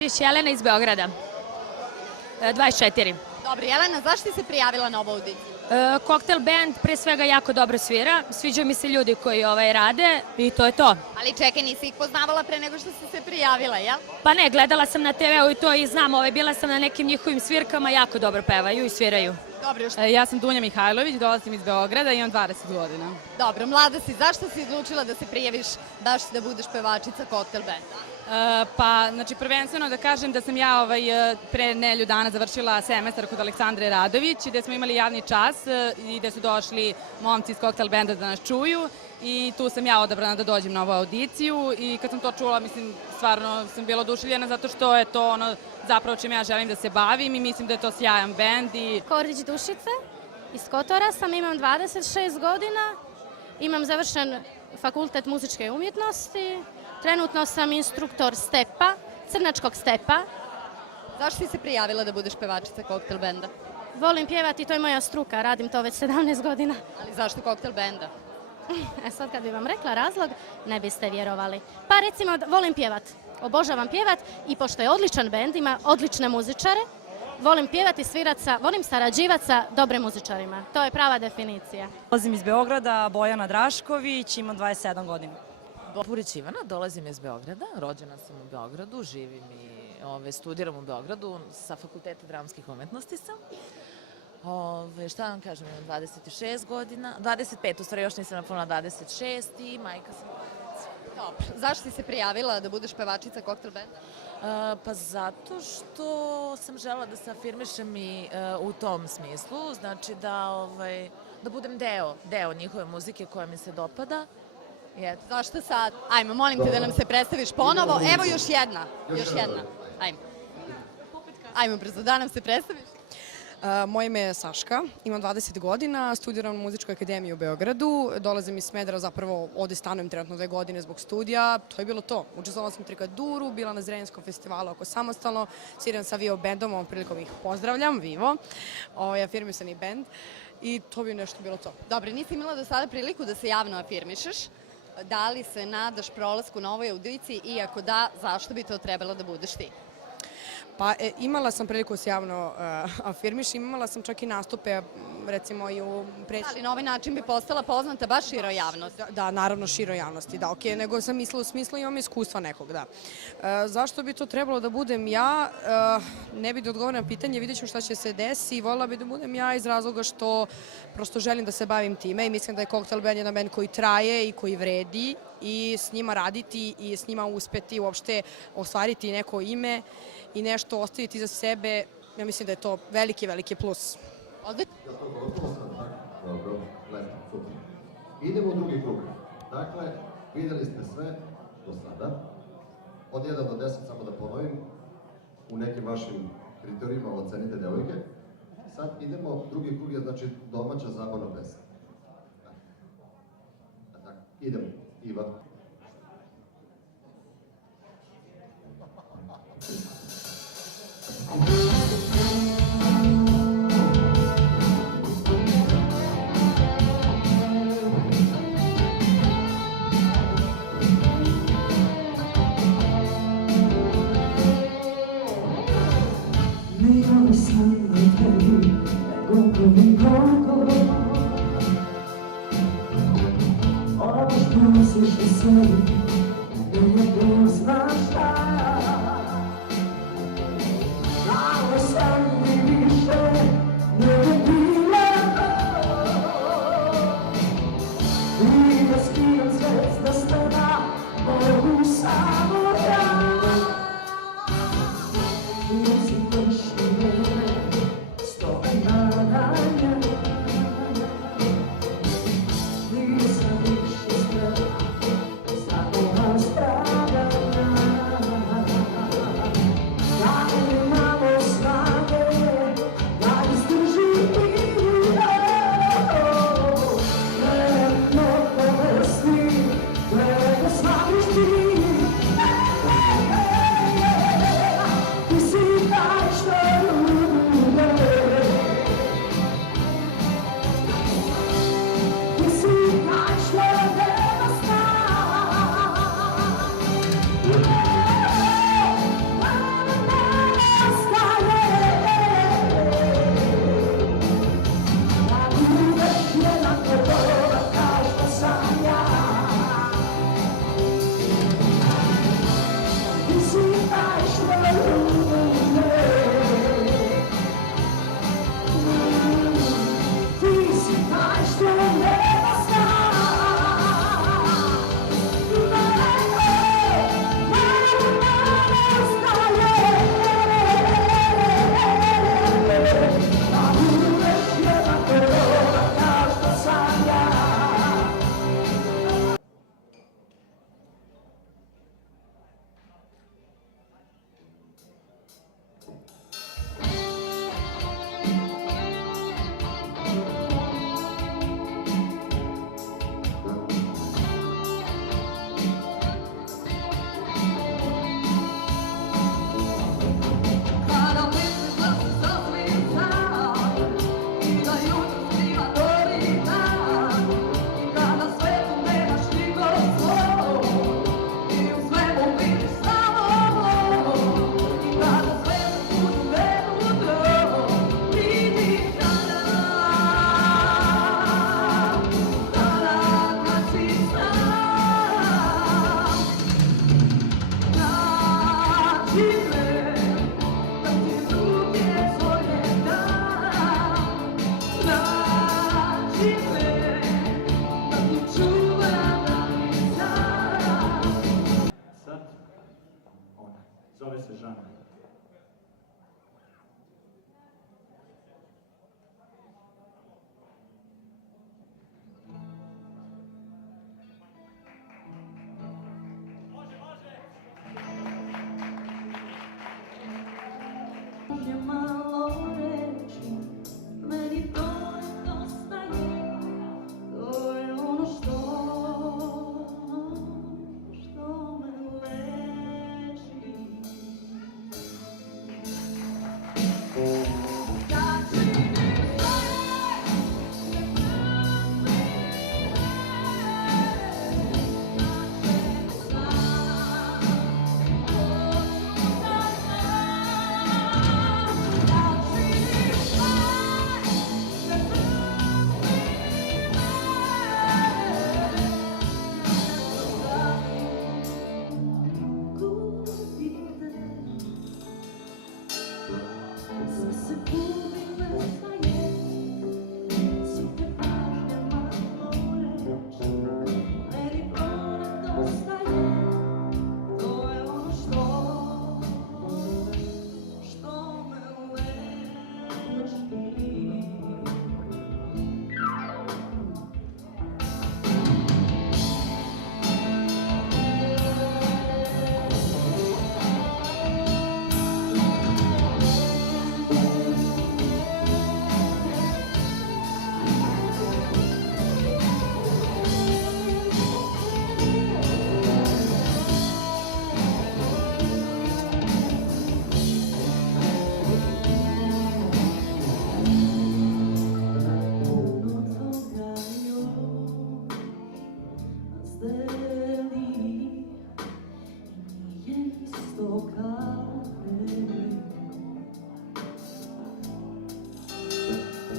Jelena iz Beograda, 24. Dobro, Jelena, zašto si se prijavila na ovu audiciju? Koktel band pre svega jako dobro svira, sviđaju mi se ljudi koji rade i to je to. Ali čekaj, nisi ih poznavala pre nego što si se prijavila, jel? Pa ne, gledala sam na TV-u i to i znam, bila sam na nekim njihovim svirkama, jako dobro pevaju i sviraju. Dobro, ja sam Dunja Mihajlović, dolazim iz Beograda i imam 20 godina. Dobro, mlada si, zašto si odlučila da se prijaviš baš da budeš pevačica koktel benda? Pa, znači, prvenstveno da kažem da sam ja pre nedelju dana završila semestar kod Aleksandre Radović, gde smo imali javni čas i gde su došli momci iz koktel benda da nas čuju i tu sam ja odabrana da dođem na ovu audiciju i kad sam to čula, mislim, stvarno sam bila oduševljena zato što je to ono zapravo čim ja želim da se bavim i mislim da je to sjajan bend. Kordić Dušica, iz Kotora sam, imam 26 godina, imam završen fakultet muzičke umjetnosti, trenutno sam instruktor stepa, crnačkog stepa. Zašto si se prijavila da budeš pevačica koktel benda? Volim pjevati, to je moja struka, radim to već 17 godina. Ali zašto koktel benda? Sad kad bi vam rekla razlog, ne biste vjerovali. Pa recimo, volim pjevat, obožavam pjevat i pošto je odličan bend, ima odlične muzičare, volim pjevati, svirat volim sarađivati sa dobrim muzičarima. To je prava definicija. Dolazim iz Beograda, Bojana Drašković, imam 27 godina. Purić Ivana, dolazim iz Beograda, rođena sam u Beogradu, živim i studiram u Beogradu, sa Fakulteta dramskih umetnosti sam. Šta vam kažem, imam 26 godina, 25, u stvari još nisam napunila 26 i majka sam. Dobro, zašto si se prijavila da budeš pevačica koktel benda? Pa zato što sam žela da se afirmišem i u tom smislu, znači da budem deo njihove muzike koja mi se dopada. Zašto sad? Ajmo, molim te da nam se predstaviš ponovo. Evo još jedna. Ajmo. Ajmo brzo, da nam se predstaviš. Moje ime je Saška, imam 20 godina, studiram u Muzičkoj akademiji u Beogradu, dolazim iz Smedera, zapravo ovde stanujem trenutno 2 godine zbog studija, to je bilo to. Učestvovala sam u Trikaduru, bila na Zrenjanskom festivalu oko samostalno, sviram sa Vivo bendom, ovom prilikom ih pozdravljam, Vivo, afirmisani bend i to bi nešto bilo to. Dobro, nisi imala do sada priliku da se javno afirmišeš, da li se nadaš prolasku na ovoj audiciji i ako da, zašto bi to trebalo da budeš ti? Pa imala sam priliku da se javno afirmišem, imala sam čak i nastupe, recimo i u Ali na ovaj način bi postala poznata baš široj javnosti. Da, naravno široj javnosti, da, okej, nego sam mislila u smislu imam iskustva nekog, da. Zašto bi to trebalo da budem ja? Ne bi da odgovorim na pitanje, vidjet ću šta će se desi i voljela bi da budem ja iz razloga što prosto želim da se bavim time i mislim da je koktel band jedan band koji traje i koji vredi i s njima raditi i s njima uspeti uopšte ostvariti neko ime i nešto ostaviti za sebe, ja mislim da je to veliki, veliki plus. Dobro, lepo, super. Idemo u drugi krug. Dakle, videli ste sve do sada. Od 1 do 10, samo da ponovim, u nekim vašim kriterijima ocenite devojke. Sad idemo, drugi krug je znači domaća zabavna pesma. Idemo, Iva. pažnje malo reći, meni to nedostaje, to je ono što me leči. Ja činim sve se gubi nestaje, svi te pažnje malo reći, meni to nedostaje, to je ono što me leči.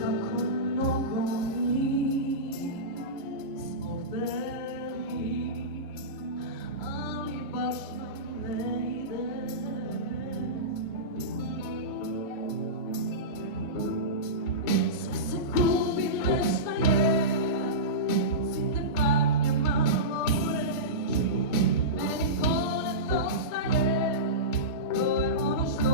Tako mnogo mi smo veli, ali baš nam ne ide. Sve se gubi, nestaje, svi te pažnje malo reći, meni to nedostaje, to je ono što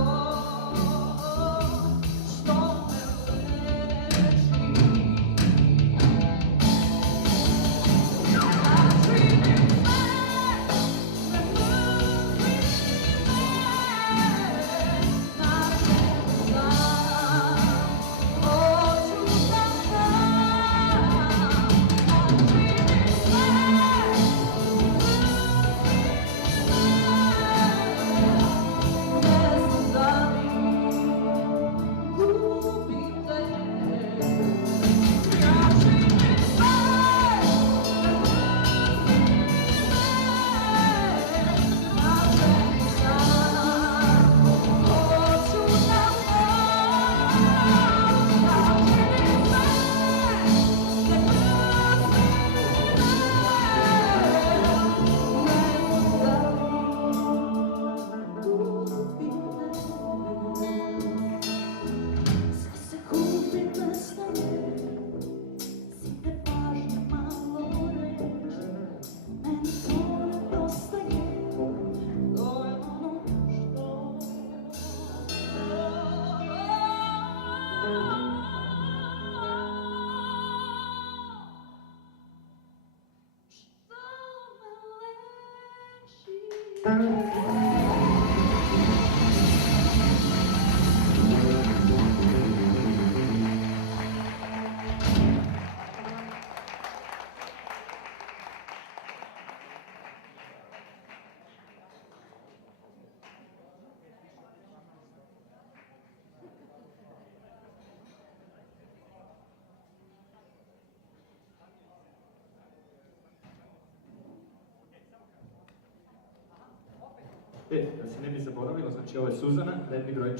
Da se ne bi zaboravilo, znači ovo je Suzana, redni broj 4.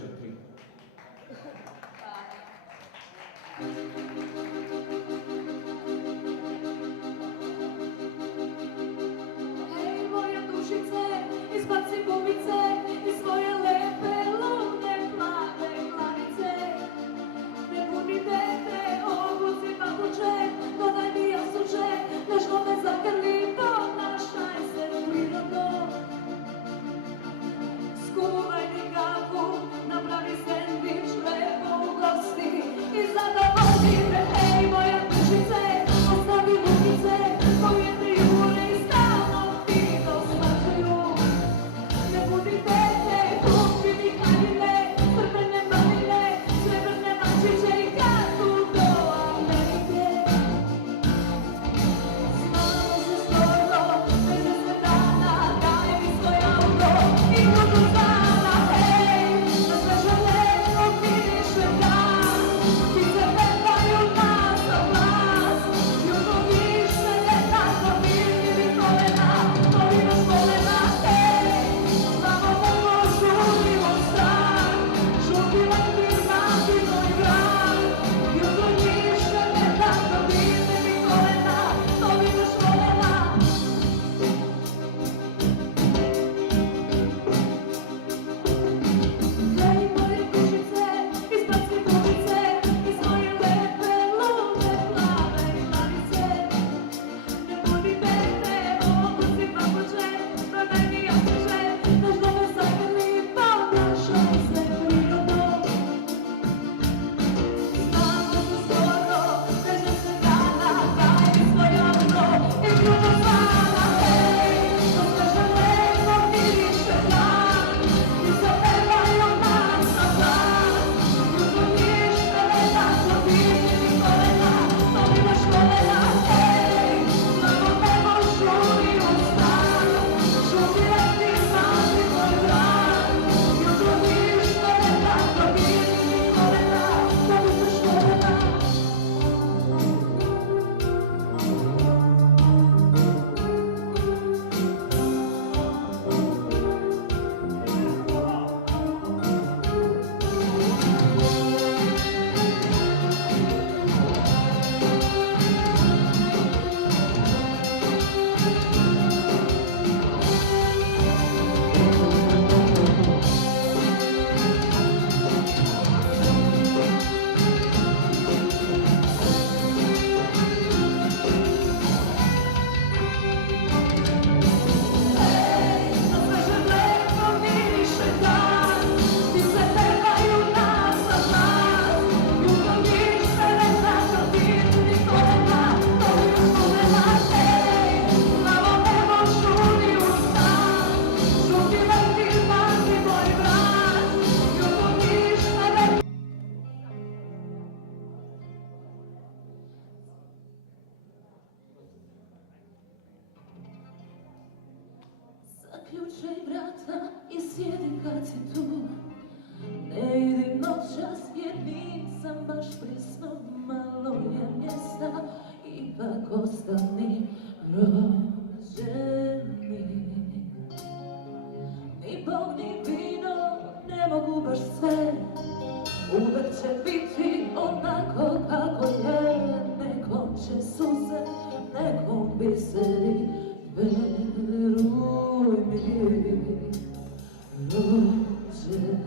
Ej, moja dušice, izbaci bubice iz svoje lepe, lude, mlade glanice. Ne budi dete, obuci papuče, dodaj mi osuče, nežno me zagrli, ponašaj se prirodno. Skuvaj mi kafu, napravi sendvič, lepo u gosti i zadovolji baš sve, uvek će biti onako kako je. Nekom će suze, nekom biseri, veruj mi, rođeni.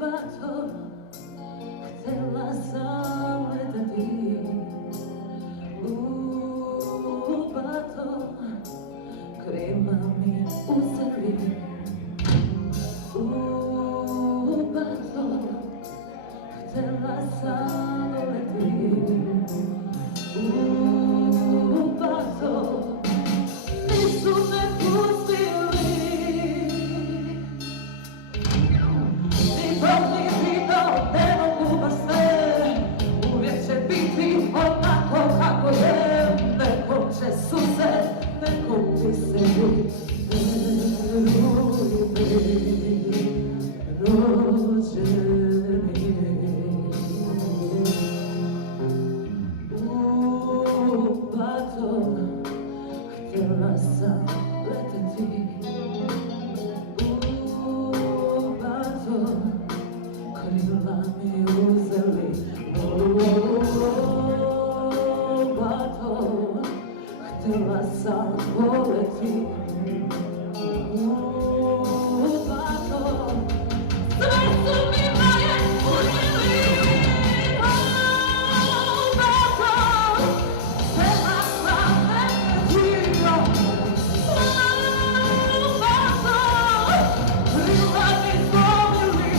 Bato, htjela sam letati. Bato, krila mi uzeli. Bato, htjela sam letati. Bato, nisu me pustili. Ni Bog ni pitao, ne mogu baš sve. Uvijek će biti onako kako je. Nekom će suze, nekom biseri. Veruj mi, rođeni. Bato, htjela sam leteti. Bato, krila mi uzeli. Bato, htjela sam poleti. Bato, sve su mi moje uzeli. Bato, htjela sam leteti. Bato, krila mi zlomili.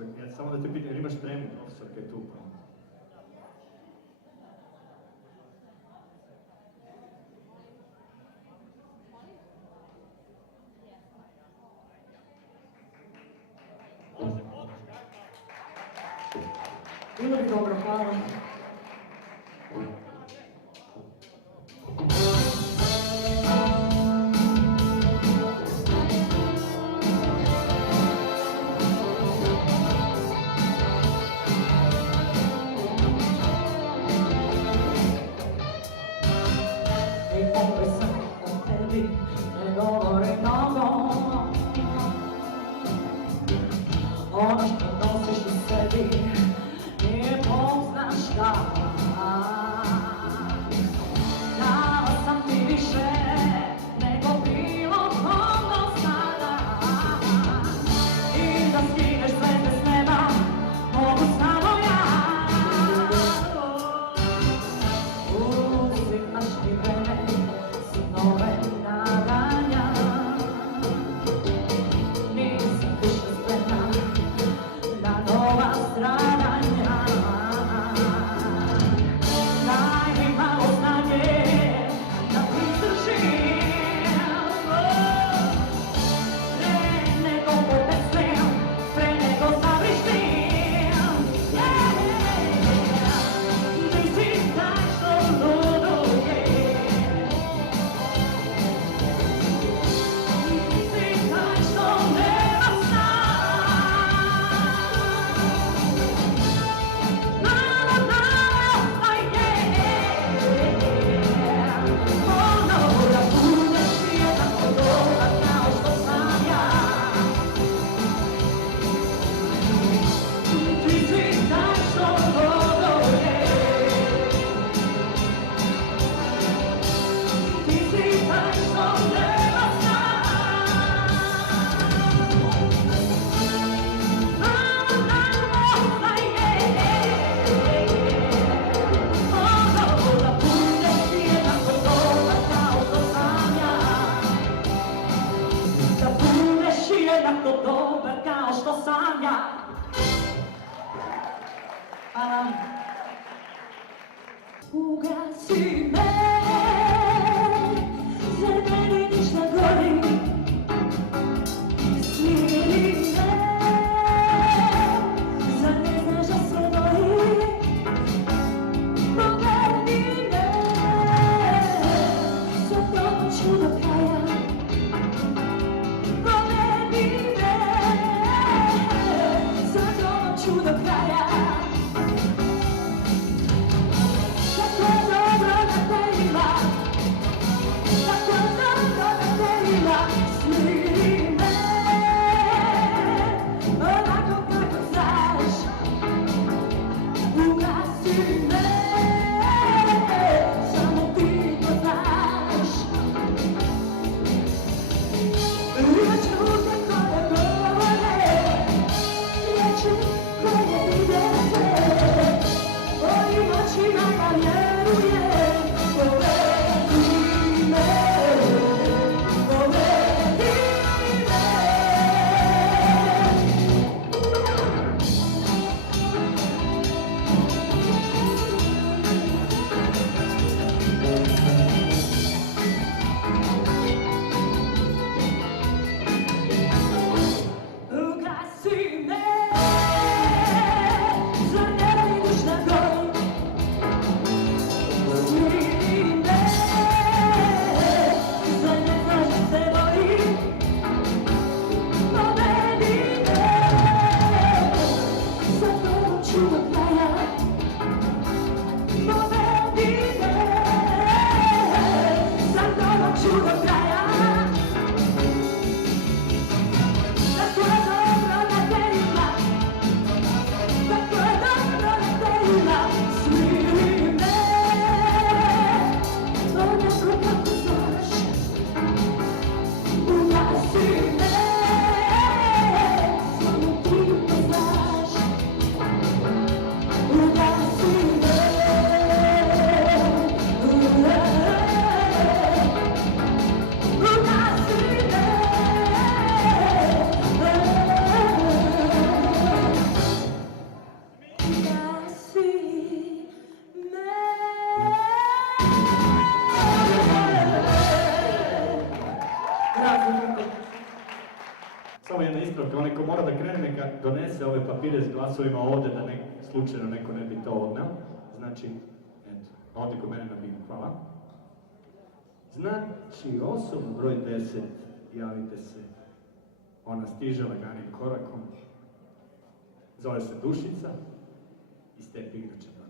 Ja samo da te pitam, jer imaš spremu, profesorka je tu. Bilo bi dobro, hvala. I opet sam o tebi ne govori mnogo. Ono što nosiš u sebi nije Bog zna šta. Dala sam ti više nego bilo koga sada. I da skineš zvezde s neba mogu samo ja. Uzimaš ti vreme, snove nadanja. Nisam više spremna na nova stradanja. Daj mi malo snage da izdržim. Pre nego popestim, pre nego zavrištim. Ti si taj što luduje. Ti si taj što nema sna. Malo ostaje. Ono da budeš jednako dobar kao što sam ja. Ti si taj što luduje. Ti si taj što nema sna. Malo ostaje. Ono da budeš jednako dobar kao što sam ja. Da budeš jednako dobar kao što sam ja. Ugasi me, za meni ništa gori. Smiri me, zar ne znaš da se boli? Pogledaj me, zato ću do kraja. Pogledaj me, zato ću do kraja. Tako je dobro da te ako mora da krene, neka donese ove papire s glasovima ovde, da slučajno neko ne bi to odneo. Znači, eto, ovde kod mene na binu, hvala. Znači, osoba broj 10, javite se. Ona stiže laganim korakom. Zove se Dušica i Stepi igrače broj.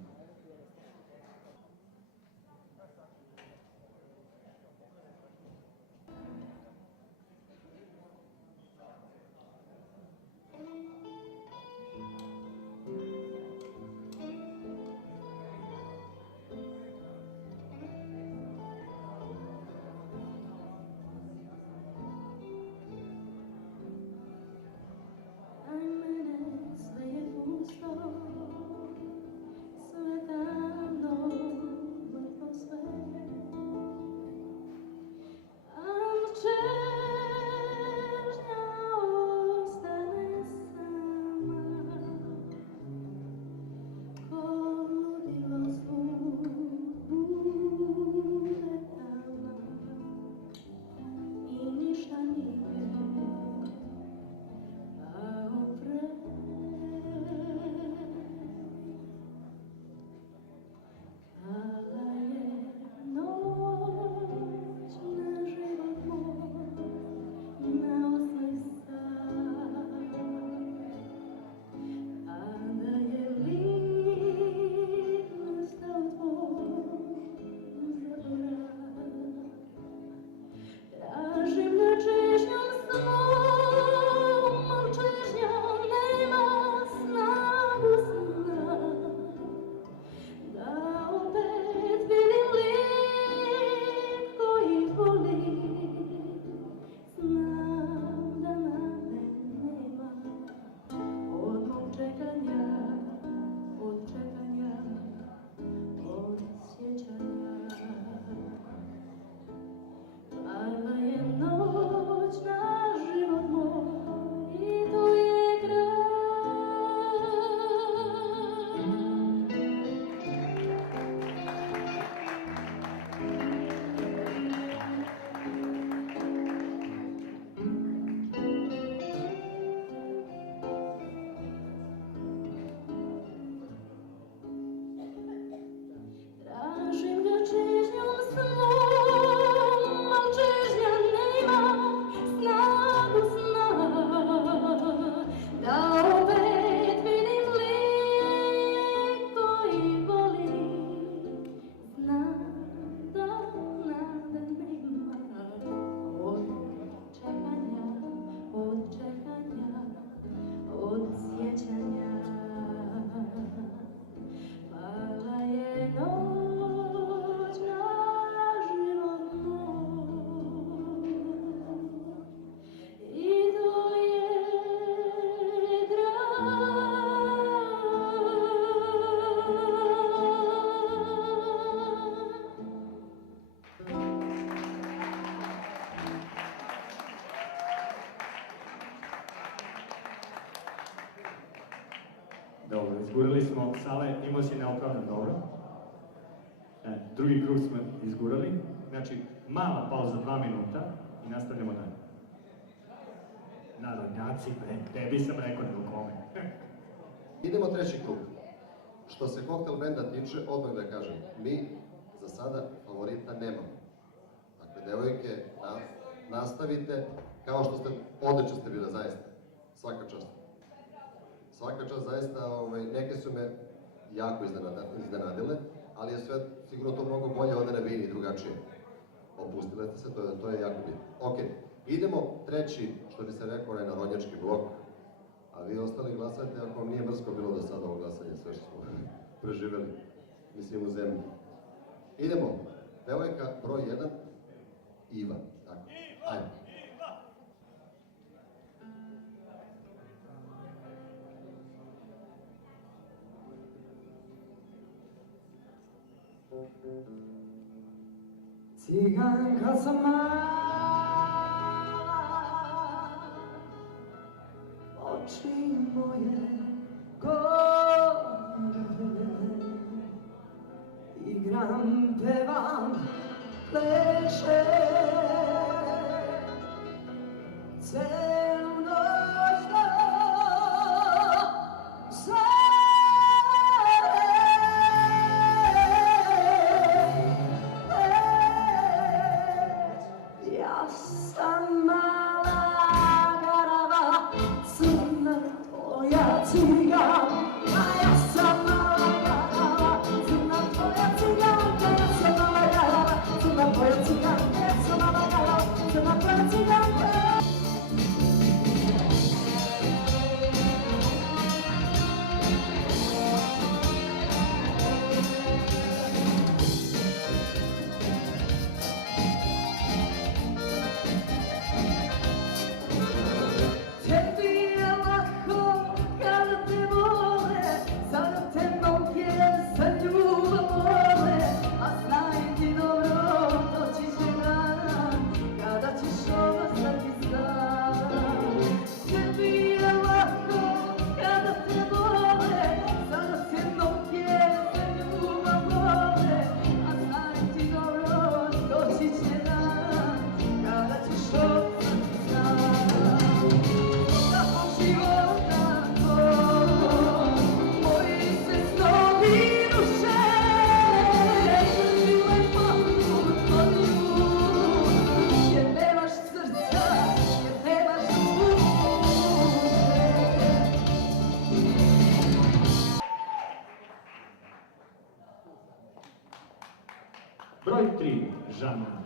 Dobro, izgurali smo sale, imao si neopravdan dobro. Drugi krug smo izgurali, znači mala pauza 2 minuta i nastavljamo dalje. Narodnjaci, tebi sam rekao nego kome. Idemo treći krug. Što se koktel benda tiče, odmah da kažem, mi za sada favorita nemamo. Dakle, devojke, nastavite, kao što ste, odlično ste bile, zaista. Svaka čast. Svaka čast, zaista, neke su me jako iznenadile, ali je sve sigurno to mnogo bolje od na bini, drugačije. Opustile ste se, to je jako bitno. Ok, idemo treći, što bi se rekao, onaj narodnjački blok, a vi ostali glasajte ako vam nije mrsko bilo do sada ovo glasanje, sve što smo preživjeli, mislim, u zemlji. Idemo, devojka broj 1, Iva. Tako, ajde. Ciganka sam mala, oči moje gore, igram, pevam, plešem, celu noć Broj 3, Žana